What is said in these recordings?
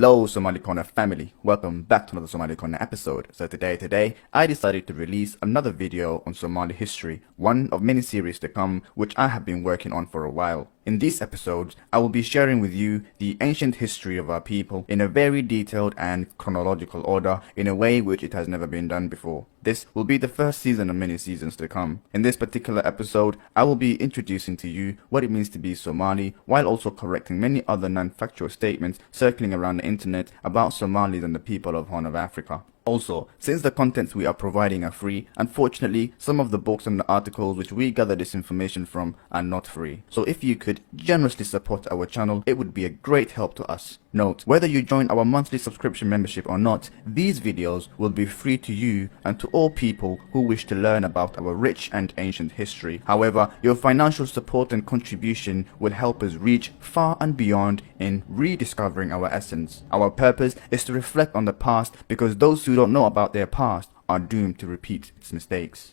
Hello Somali Corner family, welcome back to another Somali Corner episode. So today I decided to release another video on Somali history, one of many series to come which I have been working on for a while. In these episodes, I will be sharing with you the ancient history of our people in a very detailed and chronological order in a way which it has never been done before. This will be the first season of many seasons to come. In this particular episode, I will be introducing to you what it means to be Somali, while also correcting many other non-factual statements circling around the internet about Somalis and the people of Horn of Africa. Also, since the contents we are providing are free, unfortunately, some of the books and the articles which we gather this information from are not free. So if you could generously support our channel, it would be a great help to us. Note, whether you join our monthly subscription membership or not, these videos will be free to you and to all people who wish to learn about our rich and ancient history. However, your financial support and contribution will help us reach far and beyond in rediscovering our essence. Our purpose is to reflect on the past because those who don't know about their past are doomed to repeat its mistakes.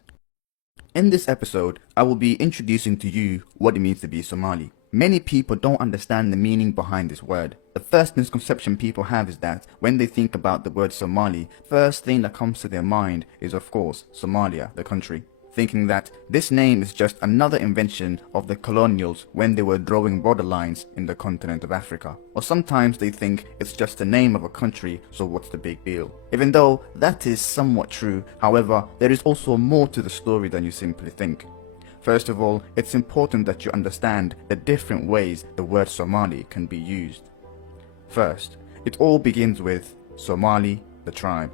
In this episode, I will be introducing to you what it means to be Somali. Many people don't understand the meaning behind this word. The first misconception people have is that when they think about the word Somali, first thing that comes to their mind is of course Somalia, the country, thinking that this name is just another invention of the colonials when they were drawing borderlines in the continent of Africa. Or sometimes they think it's just the name of a country, so what's the big deal? Even though that is somewhat true, however, there is also more to the story than you simply think. First of all, it's important that you understand the different ways the word Somali can be used. First, it all begins with Somali, the tribe.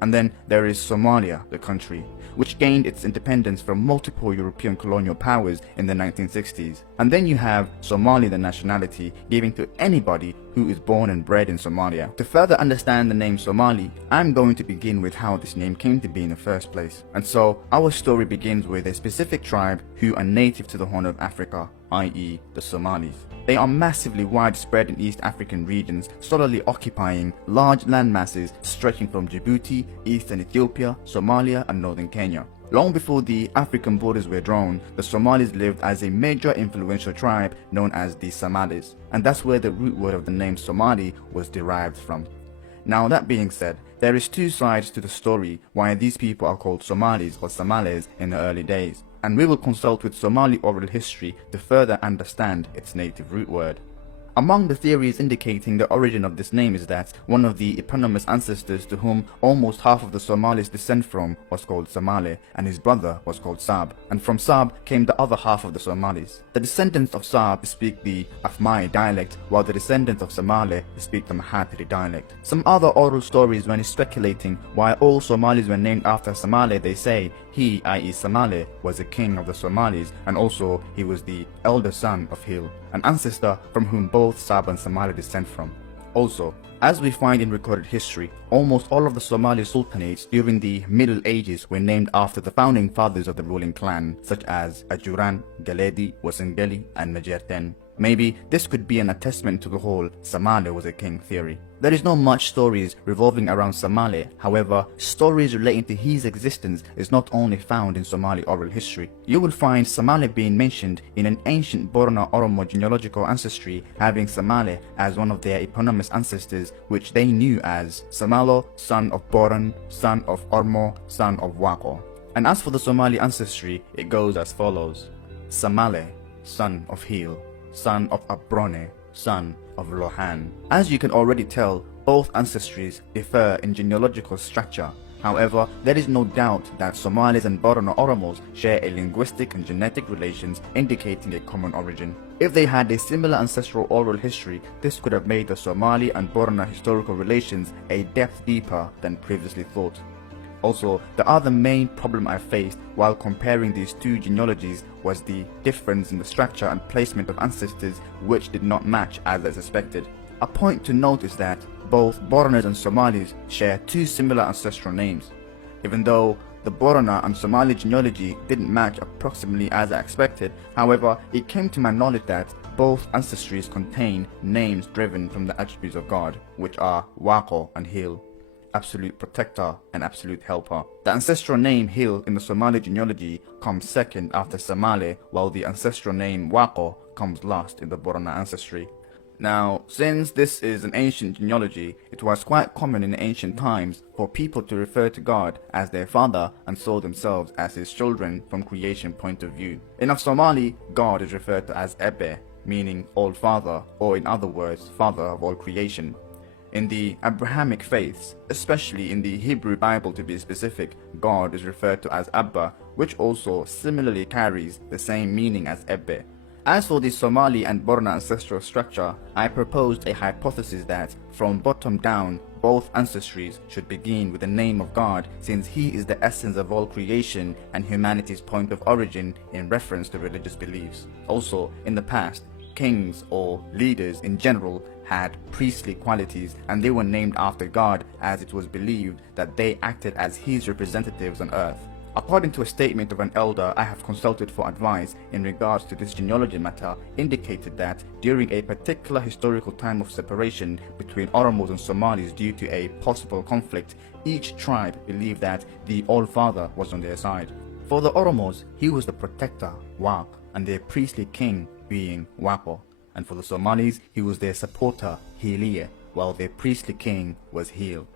And then there is Somalia, the country, which gained its independence from multiple European colonial powers in the 1960s. And then you have Somali, the nationality, given to anybody who is born and bred in Somalia. To further understand the name Somali, I'm going to begin with how this name came to be in the first place. And so, our story begins with a specific tribe who are native to the Horn of Africa, i.e. the Somalis. They are massively widespread in East African regions, solidly occupying large land masses stretching from Djibouti, eastern Ethiopia, Somalia and northern Kenya. Long before the African borders were drawn, the Somalis lived as a major influential tribe known as the Somalis, and that's where the root word of the name Somali was derived from. Now that being said, there is two sides to the story why these people are called Somalis or Somales in the early days, and we will consult with Somali oral history to further understand its native root word. Among the theories indicating the origin of this name is that one of the eponymous ancestors to whom almost half of the Somalis descend from was called Somale, and his brother was called Sab, and from Sab came the other half of the Somalis. The descendants of Sab speak the Afmai dialect, while the descendants of Somale speak the Mahatri dialect. Some other oral stories, when speculating why all Somalis were named after Somale, they say he, i.e. Somale, was a king of the Somalis, and also he was the elder son of Hil, an ancestor from whom both Sab and Somali descend from. Also, as we find in recorded history, almost all of the Somali sultanates during the Middle Ages were named after the founding fathers of the ruling clan, such as Ajuran, Galedi, Wasengeli, and Majerten. Maybe this could be an attestment to the whole Somali was a king theory. There is not much stories revolving around Somali, however, stories relating to his existence is not only found in Somali oral history. You will find Somali being mentioned in an ancient Borna Oromo genealogical ancestry having Somali as one of their eponymous ancestors, which they knew as Samalo, son of Boran, son of Ormo, son of Wako. And as for the Somali ancestry, it goes as follows: Samale, son of Hil, son of Abrone, son of Lohan. As you can already tell, both ancestries differ in genealogical structure. However, there is no doubt that Somalis and Borno Oromos share a linguistic and genetic relations indicating a common origin. If they had a similar ancestral oral history, this could have made the Somali and Borno historical relations a depth deeper than previously thought. Also, the other main problem I faced while comparing these two genealogies was the difference in the structure and placement of ancestors, which did not match as I suspected. A point to note is that both Bornas and Somalis share two similar ancestral names. Even though the Borana and Somali genealogy didn't match approximately as I expected, however, it came to my knowledge that both ancestries contain names driven from the attributes of God, which are Wako and Hil, absolute protector and absolute helper. The ancestral name Hil in the Somali genealogy comes second after Somali, while the ancestral name Wako comes last in the Borana ancestry. Now, since this is an ancient genealogy, it was quite common in ancient times for people to refer to God as their father and saw themselves as his children from creation point of view. In Somali, God is referred to as Ebe, meaning all father, or in other words, father of all creation. In the Abrahamic faiths, especially in the Hebrew Bible to be specific, God is referred to as Abba, which also similarly carries the same meaning as Ebe. As for the Somali and Borna ancestral structure, I proposed a hypothesis that, from bottom down, both ancestries should begin with the name of God, since He is the essence of all creation and humanity's point of origin in reference to religious beliefs. Also, in the past, kings or leaders in general had priestly qualities, and they were named after God, as it was believed that they acted as His representatives on earth. According to a statement of an elder I have consulted for advice in regards to this genealogy matter, indicated that during a particular historical time of separation between Oromos and Somalis due to a possible conflict, each tribe believed that the All-Father was on their side. For the Oromos, he was the protector, Waq, and their priestly king being Waqo, and for the Somalis, he was their supporter, Hilie, while their priestly king was Hil.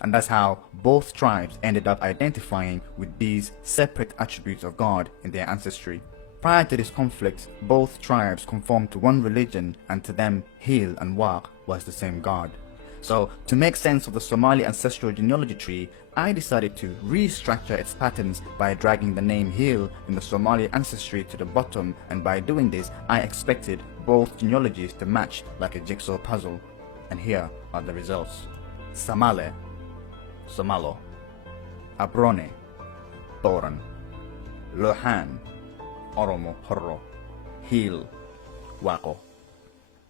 And that's how both tribes ended up identifying with these separate attributes of God in their ancestry. Prior to this conflict, both tribes conformed to one religion, and to them, Hil and Waq was the same God. So, to make sense of the Somali ancestral genealogy tree, I decided to restructure its patterns by dragging the name Hil in the Somali ancestry to the bottom, and by doing this, I expected both genealogies to match like a jigsaw puzzle. And here are the results. Samale, Somalo, Abrone, Boran, Lohan, Oromo Horro, Hil, Waqo.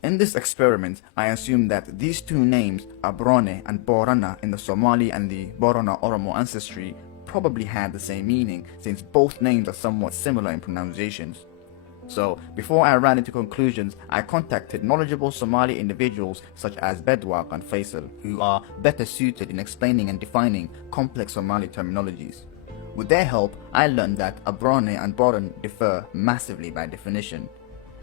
In this experiment, I assumed that these two names, Abrone and Borana in the Somali and the Borana Oromo ancestry, probably had the same meaning, since both names are somewhat similar in pronunciations. So, before I ran into conclusions, I contacted knowledgeable Somali individuals such as Bedwaq and Faisal, who are better suited in explaining and defining complex Somali terminologies. With their help, I learned that Abrone and Boran differ massively by definition.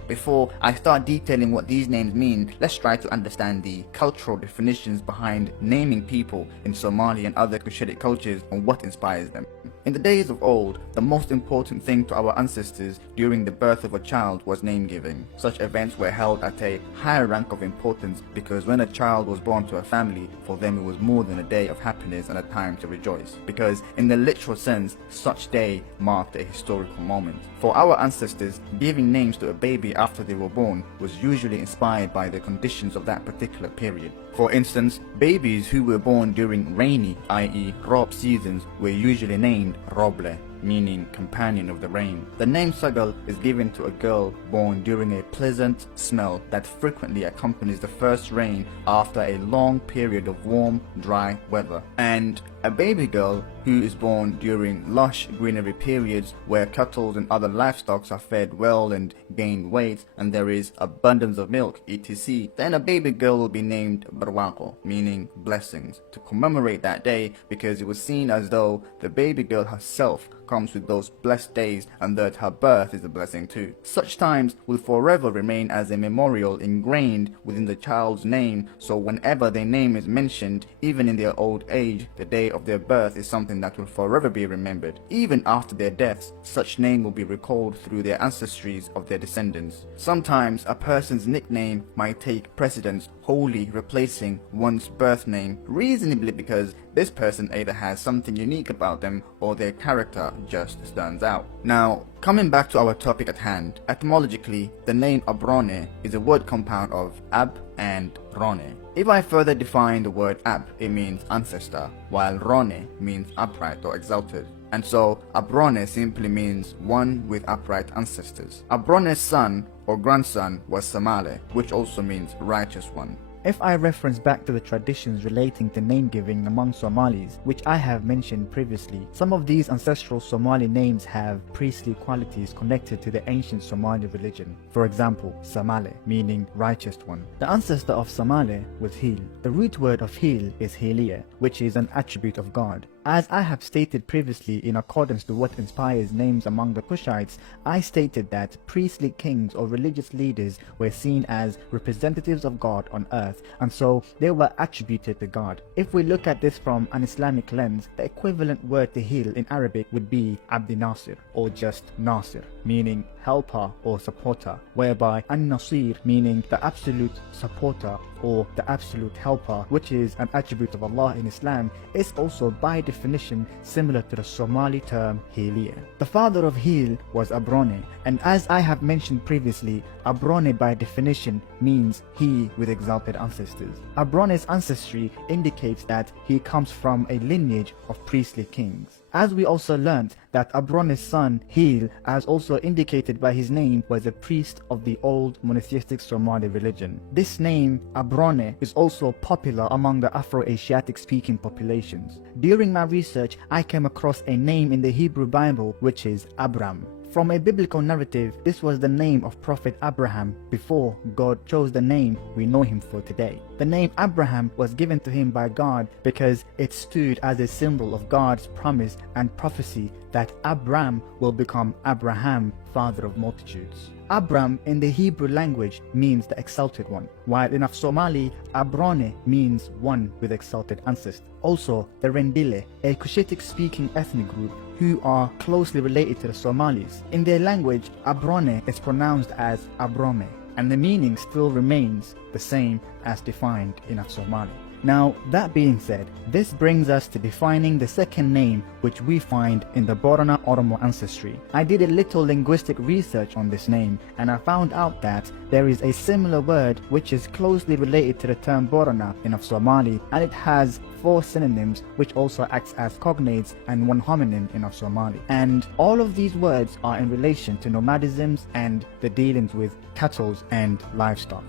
Before I start detailing what these names mean, let's try to understand the cultural definitions behind naming people in Somali and other Cushitic cultures and what inspires them. In the days of old, the most important thing to our ancestors during the birth of a child was name giving. Such events were held at a higher rank of importance because when a child was born to a family, for them it was more than a day of happiness and a time to rejoice. Because in the literal sense, such day marked a historical moment. For our ancestors, giving names to a baby after they were born was usually inspired by the conditions of that particular period. For instance, babies who were born during rainy, i.e. rob seasons, were usually named Roble, meaning companion of the rain. The name Sagal is given to a girl born during a pleasant smell that frequently accompanies the first rain after a long period of warm, dry weather. And a baby girl who is born during lush greenery periods where cattle and other livestock are fed well and gain weight and there is abundance of milk, etc. Then a baby girl will be named Barwako, meaning blessings, to commemorate that day because it was seen as though the baby girl herself comes with those blessed days and that her birth is a blessing too. Such times will forever remain as a memorial ingrained within the child's name, so whenever their name is mentioned, even in their old age, the day of their birth is something that will forever be remembered. Even after their deaths, such name will be recalled through their ancestries of their descendants. Sometimes a person's nickname might take precedence, wholly replacing one's birth name, reasonably because this person either has something unique about them or their character just stands out. Now, coming back to our topic at hand, etymologically, the name Abrone is a word compound of Ab and Rone. If I further define the word Ab, it means ancestor, while Rone means upright or exalted. And so, Abrone simply means one with upright ancestors. Abrone's son or grandson was Samale, which also means righteous one. If I reference back to the traditions relating to name giving among Somalis, which I have mentioned previously, some of these ancestral Somali names have priestly qualities connected to the ancient Somali religion. For example, Samale, meaning righteous one. The ancestor of Samale was Hil. The root word of Hil is Hilie, which is an attribute of God. As I have stated previously, in accordance to what inspires names among the Kushites, I stated that priestly kings or religious leaders were seen as representatives of God on earth, and so they were attributed to God. If we look at this from an Islamic lens, the equivalent word to heal in Arabic would be Abdi Nasir, or just Nasir, meaning helper or supporter, whereby An-Nasir meaning the absolute supporter or the absolute helper, which is an attribute of Allah in Islam, is also by definition similar to the Somali term Hilie. The father of Hil was Abrone, and as I have mentioned previously, Abrone by definition means he with exalted ancestors. Abrone's ancestry indicates that he comes from a lineage of priestly kings. As we also learnt that Abrone's son Hil, as also indicated by his name, was a priest of the old monotheistic Somali religion. This name Abrone is also popular among the Afro-Asiatic speaking populations. During my research, I came across a name in the Hebrew Bible which is Abram. From a biblical narrative, this was the name of Prophet Abraham before God chose the name we know him for today. The name Abraham was given to him by God because it stood as a symbol of God's promise and prophecy that Abram will become Abraham, father of multitudes. Abram in the Hebrew language means the exalted one, while in Somali, Abrone means one with exalted ancestors. Also, the Rendile, a Cushitic-speaking ethnic group who are closely related to the Somalis. In their language, Abrone is pronounced as Abrome, and the meaning still remains the same as defined in Somali. Now, that being said, this brings us to defining the second name which we find in the Borana Oromo ancestry. I did a little linguistic research on this name, and I found out that there is a similar word which is closely related to the term Borana in Somali, and it has 4 synonyms which also acts as cognates and 1 homonym in Somali. And all of these words are in relation to nomadisms and the dealings with cattle and livestock.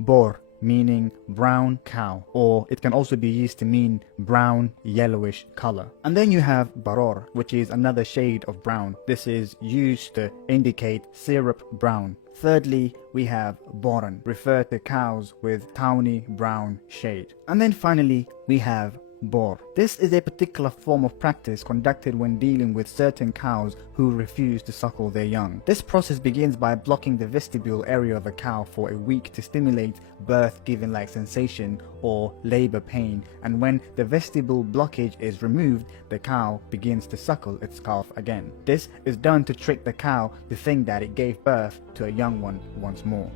Bor meaning brown cow, or it can also be used to mean brown yellowish color. And then you have baror, which is another shade of brown. This is used to indicate syrup brown. Thirdly, we have boran, refer to cows with tawny brown shade. And then finally, we have bor. This is a particular form of practice conducted when dealing with certain cows who refuse to suckle their young. This process begins by blocking the vestibule area of a cow for a week to stimulate birth-giving like sensation or labor pain, and when the vestibule blockage is removed, the cow begins to suckle its calf again. This is done to trick the cow to think that it gave birth to a young one once more.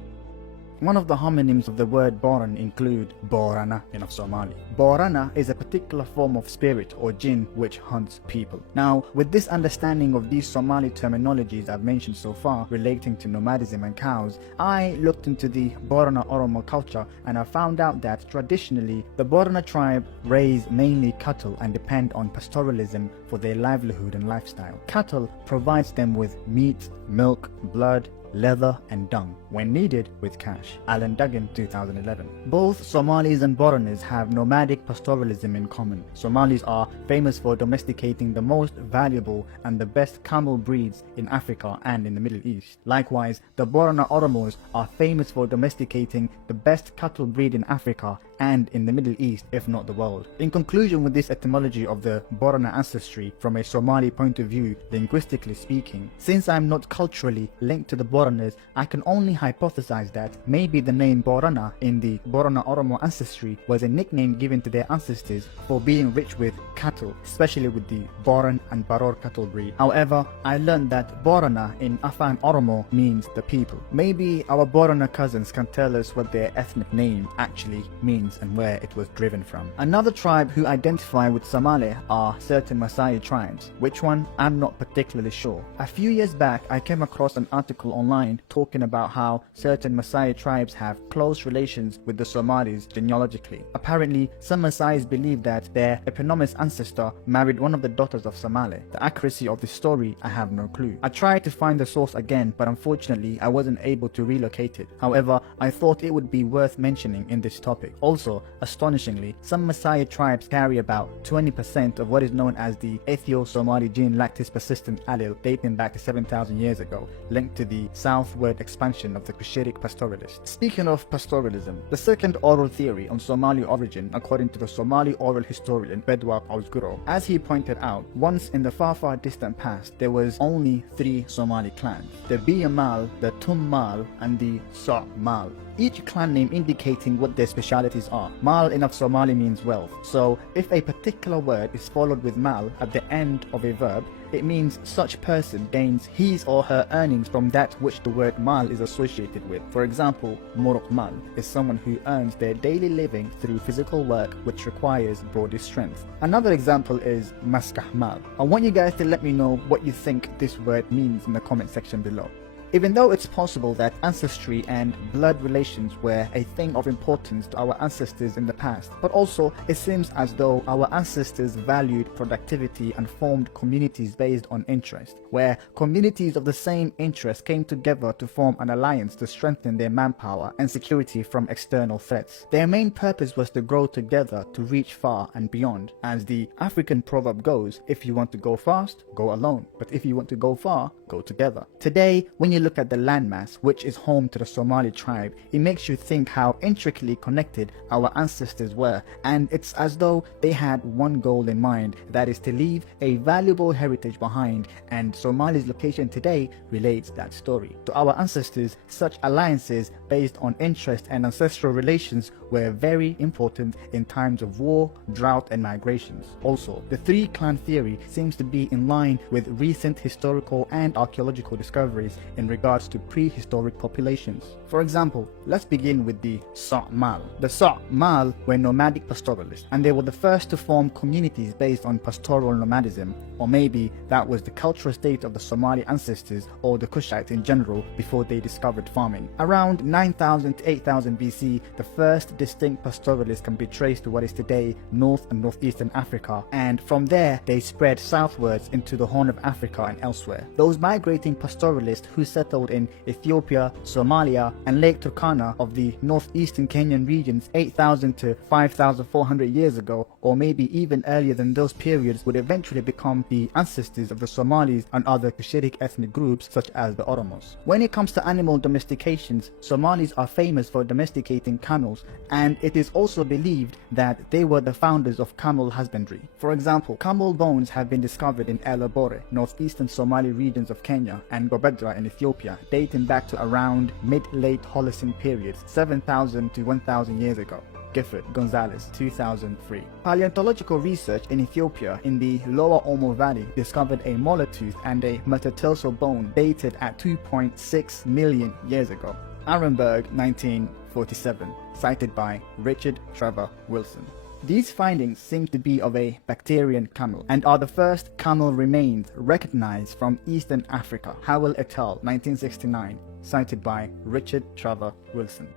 One of the homonyms of the word Boran include Borana in Somali. Borana is a particular form of spirit or jinn which hunts people. Now, with this understanding of these Somali terminologies I've mentioned so far relating to nomadism and cows, I looked into the Borana Oromo culture and I found out that traditionally the Borana tribe raise mainly cattle and depend on pastoralism for their livelihood and lifestyle. Cattle provides them with meat, milk, blood, leather and dung, when needed with cash. Alan Duggan, 2011. Both Somalis and Boranas have nomadic pastoralism in common. Somalis are famous for domesticating the most valuable and the best camel breeds in Africa and in the Middle East. Likewise, the Borana Oromos are famous for domesticating the best cattle breed in Africa and in the Middle East, if not the world. In conclusion with this etymology of the Borana ancestry from a Somali point of view, linguistically speaking, since I'm not culturally linked to the Boranas, I can only hypothesize that maybe the name Borana in the Borana Oromo ancestry was a nickname given to their ancestors for being rich with cattle, especially with the Boran and Baror cattle breed. However, I learned that Borana in Afan Oromo means the people. Maybe our Borana cousins can tell us what their ethnic name actually means and where it was driven from. Another tribe who identify with Somali are certain Maasai tribes. Which one? I'm not particularly sure. A few years back, I came across an article online talking about how certain Maasai tribes have close relations with the Somalis genealogically. Apparently, some Maasais believe that their eponymous ancestor married one of the daughters of Somali. The accuracy of this story, I have no clue. I tried to find the source again, but unfortunately, I wasn't able to relocate it. However, I thought it would be worth mentioning in this topic. Also, Also, astonishingly, some Maasai tribes carry about 20% of what is known as the Ethio-Somali gene lactis persistent allele dating back to 7,000 years ago, linked to the southward expansion of the Cushitic pastoralists. Speaking of pastoralism, the second oral theory on Somali origin, according to the Somali oral historian Bedwar Ausguro, as he pointed out, once in the far distant past, there was only 3 Somali clans: the Biyamal, the Tummal, and the So'mal. Each clan name indicating what their specialities are. Mal in Somali means wealth, so if a particular word is followed with mal at the end of a verb, it means such person gains his or her earnings from that which the word mal is associated with. For example, Morok Mal is someone who earns their daily living through physical work which requires body strength. Another example is Maskah Mal. I want you guys to let me know what you think this word means in the comment section below. Even though it's possible that ancestry and blood relations were a thing of importance to our ancestors in the past, but also it seems as though our ancestors valued productivity and formed communities based on interest, where communities of the same interest came together to form an alliance to strengthen their manpower and security from external threats. Their main purpose was to grow together to reach far and beyond. As the African proverb goes, if you want to go fast, go alone, but if you want to go far, go together. Today, when you look at the landmass, which is home to the Somali tribe, it makes you think how intricately connected our ancestors were, and it's as though they had one goal in mind, that is to leave a valuable heritage behind, and Somali's location today relates that story. To our ancestors, such alliances based on interest and ancestral relations were very important in times of war, drought, and migrations. Also, the 3-clan theory seems to be in line with recent historical and archaeological discoveries in regards to prehistoric populations. For example, let's begin with the So'mal. The So'mal were nomadic pastoralists, and they were the first to form communities based on pastoral nomadism, or maybe that was the cultural state of the Somali ancestors or the Kushites in general before they discovered farming. Around 9000 to 8000 BC, the first distinct pastoralists can be traced to what is today North and Northeastern Africa, and from there they spread southwards into the Horn of Africa and elsewhere. Those migrating pastoralists who settled in Ethiopia, Somalia, and Lake Turkana of the northeastern Kenyan regions 8,000 to 5,400 years ago, or maybe even earlier than those periods, would eventually become the ancestors of the Somalis and other Cushitic ethnic groups such as the Oromos. When it comes to animal domestications, Somalis are famous for domesticating camels, and it is also believed that they were the founders of camel husbandry. For example, camel bones have been discovered in El Abore, northeastern Somali regions of Kenya, and Gobedra in Ethiopia, dating back to around mid-late Holocene periods, 7,000 to 1,000 years ago. Gifford Gonzalez, 2003. Paleontological research in Ethiopia in the Lower Omo Valley discovered a molar tooth and a metatarsal bone dated at 2.6 million years ago. Arenberg, 1947, cited by Richard Trevor Wilson. These findings seem to be of a Bactrian camel and are the first camel remains recognized from Eastern Africa. Howell et al., 1969, cited by Richard Trevor Wilson.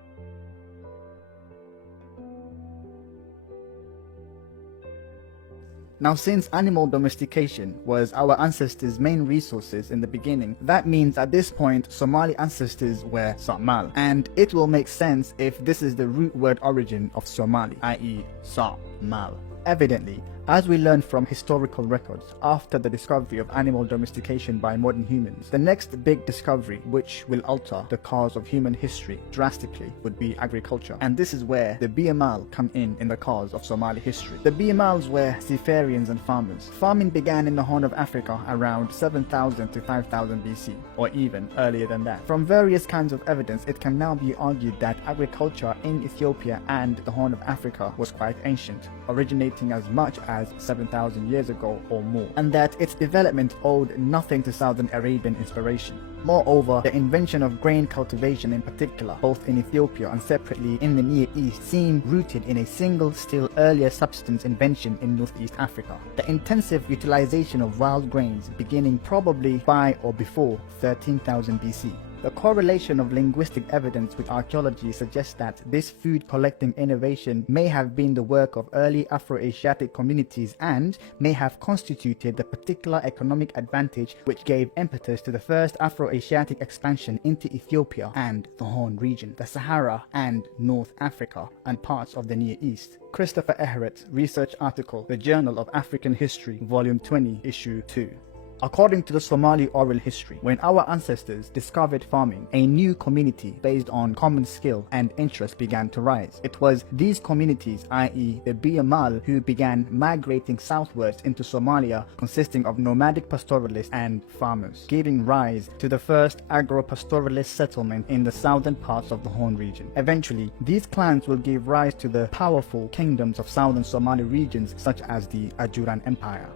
Now, since animal domestication was our ancestors' main resources in the beginning, that means at this point Somali ancestors were So'mal, and it will make sense if this is the root word origin of Somali, i.e. So'mal. Evidently, as we learn from historical records, after the discovery of animal domestication by modern humans, the next big discovery which will alter the course of human history drastically would be agriculture. And this is where the Biyamal come in the cause of Somali history. The Biyamals were seafarers and farmers. Farming began in the Horn of Africa around 7,000 to 5,000 BC, or even earlier than that. From various kinds of evidence, it can now be argued that agriculture in Ethiopia and the Horn of Africa was quite ancient, originating as much as 7,000 years ago or more, and that its development owed nothing to Southern Arabian inspiration. Moreover, the invention of grain cultivation in particular, both in Ethiopia and separately in the Near East, seem rooted in a single, still earlier substance invention in Northeast Africa: the intensive utilization of wild grains beginning probably by or before 13,000 BC. The correlation of linguistic evidence with archaeology suggests that this food collecting innovation may have been the work of early Afro-Asiatic communities and may have constituted the particular economic advantage which gave impetus to the first Afro-Asiatic expansion into Ethiopia and the Horn region, the Sahara and North Africa and parts of the Near East. Christopher Ehret, research article, The Journal of African History, Volume 20, Issue 2. According to the Somali oral history, when our ancestors discovered farming, a new community based on common skill and interest began to rise. It was these communities, i.e. the Biamal, who began migrating southwards into Somalia, consisting of nomadic pastoralists and farmers, giving rise to the first agro-pastoralist settlement in the southern parts of the Horn region. Eventually, these clans will give rise to the powerful kingdoms of southern Somali regions such as the Ajuran Empire.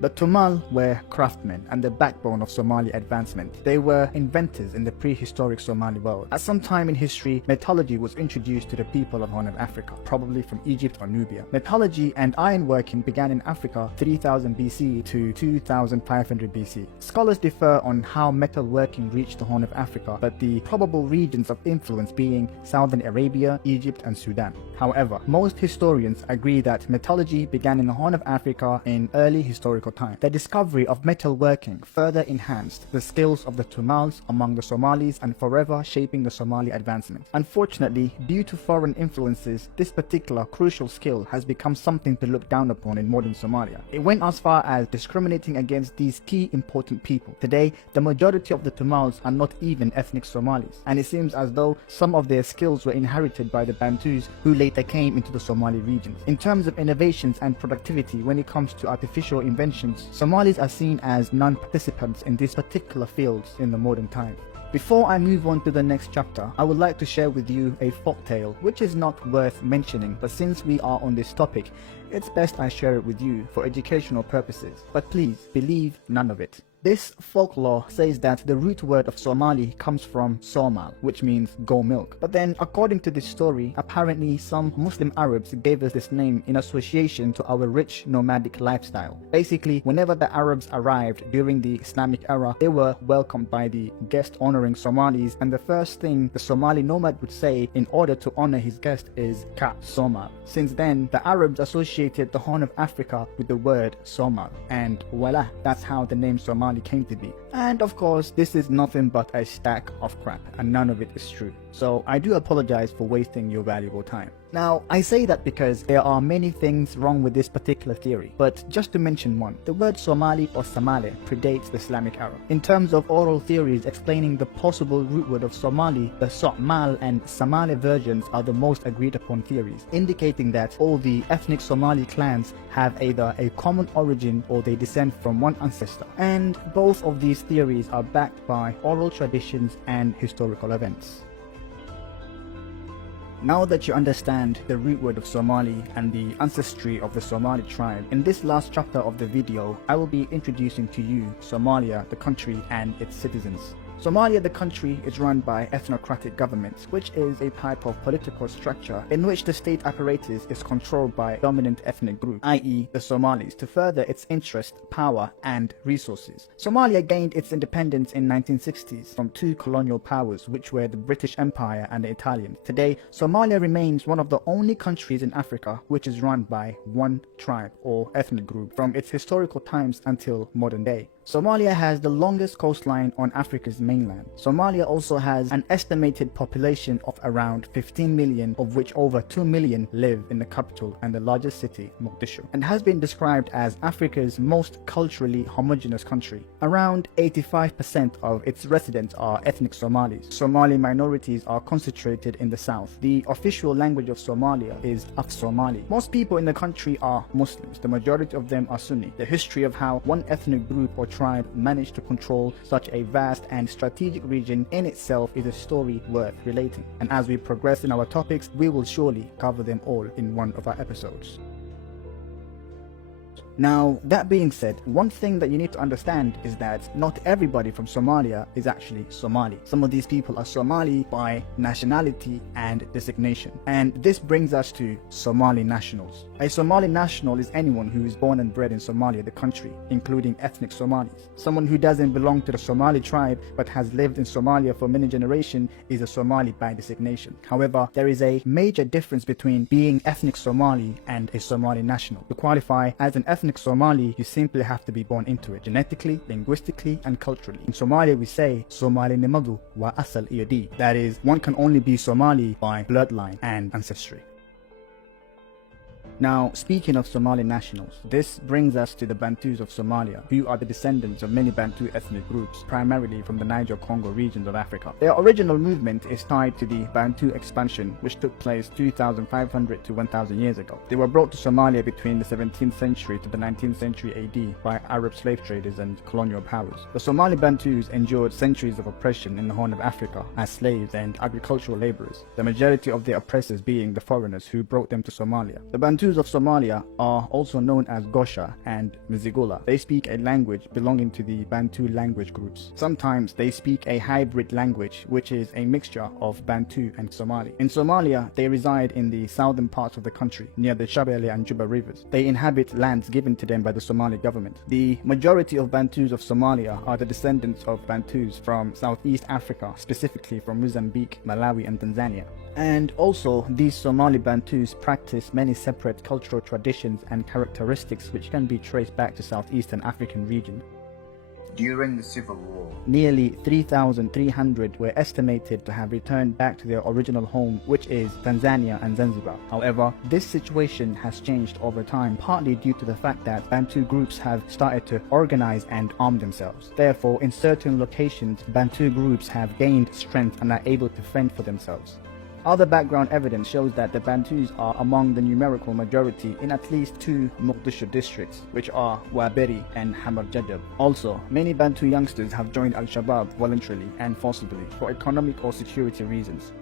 The Tumal were craftsmen and the backbone of Somali advancement. They were inventors in the prehistoric Somali world. At some time in history, metallurgy was introduced to the people of Horn of Africa, probably from Egypt or Nubia. Metallurgy and ironworking began in Africa 3000 BC to 2500 BC. Scholars differ on how metalworking reached the Horn of Africa, but the probable regions of influence being Southern Arabia, Egypt and Sudan. However, most historians agree that metallurgy began in the Horn of Africa in early historical time. The discovery of metalworking further enhanced the skills of the Tumals among the Somalis and forever shaping the Somali advancement. Unfortunately, due to foreign influences, this particular crucial skill has become something to look down upon in modern Somalia. It went as far as discriminating against these key important people. Today, the majority of the Tumals are not even ethnic Somalis, and it seems as though some of their skills were inherited by the Bantus who later came into the Somali regions. In terms of innovations and productivity when it comes to artificial inventions, Somalis are seen as non-participants in these particular fields in the modern time. Before I move on to the next chapter, I would like to share with you a folktale which is not worth mentioning, but since we are on this topic, it's best I share it with you for educational purposes. But please, believe none of it. This folklore says that the root word of Somali comes from Somal, which means go milk. But then, according to this story, apparently some Muslim Arabs gave us this name in association to our rich nomadic lifestyle. Basically, whenever the Arabs arrived during the Islamic era, they were welcomed by the guest-honoring Somalis, and the first thing the Somali nomad would say in order to honor his guest is Ka Somal. Since then, the Arabs associated the Horn of Africa with the word Somal, and voila, that's how the name Somali came to be. And of course, this is nothing but a stack of crap, and none of it is true. So I do apologize for wasting your valuable time. Now, I say that because there are many things wrong with this particular theory, but just to mention one, the word Somali or Somali predates the Islamic era. In terms of oral theories explaining the possible root word of Somali, the Somal and Somali versions are the most agreed upon theories, indicating that all the ethnic Somali clans have either a common origin or they descend from one ancestor. And both of these theories are backed by oral traditions and historical events. Now that you understand the root word of Somali and the ancestry of the Somali tribe, in this last chapter of the video, I will be introducing to you Somalia, the country, and its citizens. Somalia, the country, is run by ethnocratic governments, which is a type of political structure in which the state apparatus is controlled by a dominant ethnic group, i.e. the Somalis, to further its interest, power, and resources. Somalia gained its independence in 1960s from two colonial powers, which were the British Empire and the Italians. Today, Somalia remains one of the only countries in Africa which is run by one tribe or ethnic group from its historical times until modern day. Somalia has the longest coastline on Africa's mainland. Somalia also has an estimated population of around 15 million, of which over 2 million live in the capital and the largest city, Mogadishu, and has been described as Africa's most culturally homogeneous country. Around 85% of its residents are ethnic Somalis. Somali minorities are concentrated in the south. The official language of Somalia is Af-Somali. Most people in the country are Muslims. The majority of them are Sunni. The history of how one ethnic group or tribe managed to control such a vast and strategic region in itself is a story worth relating. And as we progress in our topics, we will surely cover them all in one of our episodes. Now, that being said, one thing that you need to understand is that not everybody from Somalia is actually Somali. Some of these people are Somali by nationality and designation. And this brings us to Somali nationals. A Somali national is anyone who is born and bred in Somalia, the country, including ethnic Somalis. Someone who doesn't belong to the Somali tribe but has lived in Somalia for many generations is a Somali by designation. However, there is a major difference between being ethnic Somali and a Somali national. To qualify as an ethnic Somali, you simply have to be born into it, genetically, linguistically, and culturally. In Somalia, we say Somali nimadu wa asal iyadi. That is, one can only be Somali by bloodline and ancestry. Now, speaking of Somali nationals, this brings us to the Bantus of Somalia, who are the descendants of many Bantu ethnic groups, primarily from the Niger-Congo regions of Africa. Their original movement is tied to the Bantu expansion, which took place 2,500 to 1,000 years ago. They were brought to Somalia between the 17th century to the 19th century AD by Arab slave traders and colonial powers. The Somali Bantus endured centuries of oppression in the Horn of Africa as slaves and agricultural laborers, the majority of their oppressors being the foreigners who brought them to Somalia. The Bantus of Somalia are also known as Gosha and Mzigula. They speak a language belonging to the Bantu language groups. Sometimes they speak a hybrid language, which is a mixture of Bantu and Somali. In Somalia, they reside in the southern parts of the country, near the Shabelle and Juba rivers. They inhabit lands given to them by the Somali government. The majority of Bantus of Somalia are the descendants of Bantus from Southeast Africa, specifically from Mozambique, Malawi, and Tanzania. And also, these Somali Bantus practice many separate cultural traditions and characteristics which can be traced back to Southeastern African region. During the Civil War, nearly 3,300 were estimated to have returned back to their original home, which is Tanzania and Zanzibar. However, this situation has changed over time, partly due to the fact that Bantu groups have started to organize and arm themselves. Therefore, in certain locations, Bantu groups have gained strength and are able to fend for themselves. Other background evidence shows that the Bantus are among the numerical majority in at least two Mogadishu districts, which are Waberi and Hamar Jajab. Also, many Bantu youngsters have joined Al-Shabaab voluntarily and forcibly for economic or security reasons.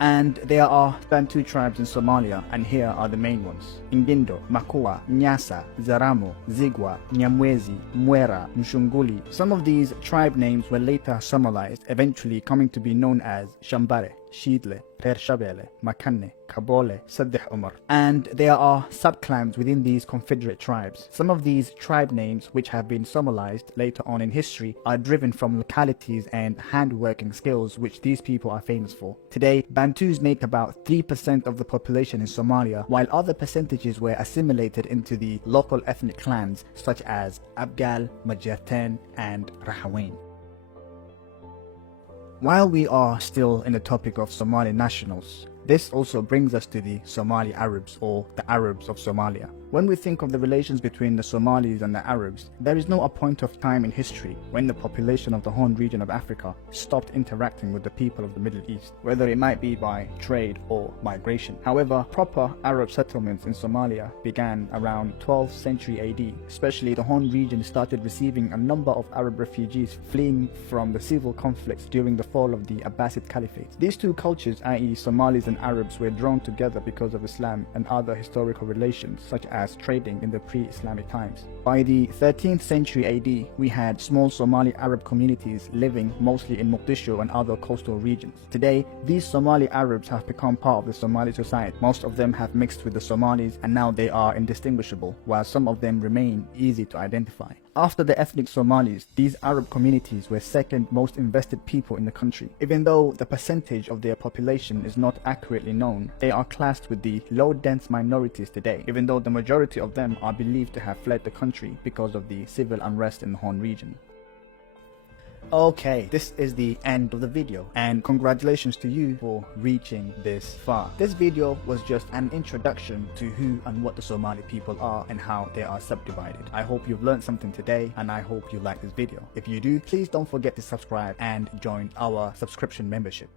And there are Bantu tribes in Somalia, and here are the main ones: Ingindo, Makua, Nyasa, Zaramo, Zigwa, Nyamwezi, Mwera, Mshunguli. Some of these tribe names were later Somalized, eventually coming to be known as Shambare, Shidle, Shabelle, Makane, Kabole, Sadeh Umar. And there are subclans within these confederate tribes. Some of these tribe names, which have been Somalized later on in history, are driven from localities and handworking skills which these people are famous for. Today, Bantus make about 3% of the population in Somalia, while other percentages were assimilated into the local ethnic clans such as Abgal, Majerten, and Rahawain. While we are still in the topic of Somali nationals, this also brings us to the Somali Arabs, or the Arabs of Somalia. When we think of the relations between the Somalis and the Arabs, there is no a point of time in history when the population of the Horn region of Africa stopped interacting with the people of the Middle East, whether it might be by trade or migration. However, proper Arab settlements in Somalia began around 12th century AD. Especially the Horn region started receiving a number of Arab refugees fleeing from the civil conflicts during the fall of the Abbasid Caliphate. These two cultures, i.e. Somalis and Arabs, were drawn together because of Islam and other historical relations such as trading in the pre-Islamic times. By the 13th century AD, we had small Somali Arab communities living mostly in Mogadishu and other coastal regions. Today, these Somali Arabs have become part of the Somali society. Most of them have mixed with the Somalis, and now they are indistinguishable, while some of them remain easy to identify. After the ethnic Somalis, these Arab communities were second most invested people in the country. Even though the percentage of their population is not accurately known, they are classed with the low-dense minorities today, even though the majority of them are believed to have fled the country because of the civil unrest in the Horn region. Okay, this is the end of the video, and congratulations to you for reaching this far. This video was just an introduction to who and what the Somali people are and how they are subdivided. I hope you've learned something today, and I hope you like this video. If you do, please don't forget to subscribe and join our subscription membership.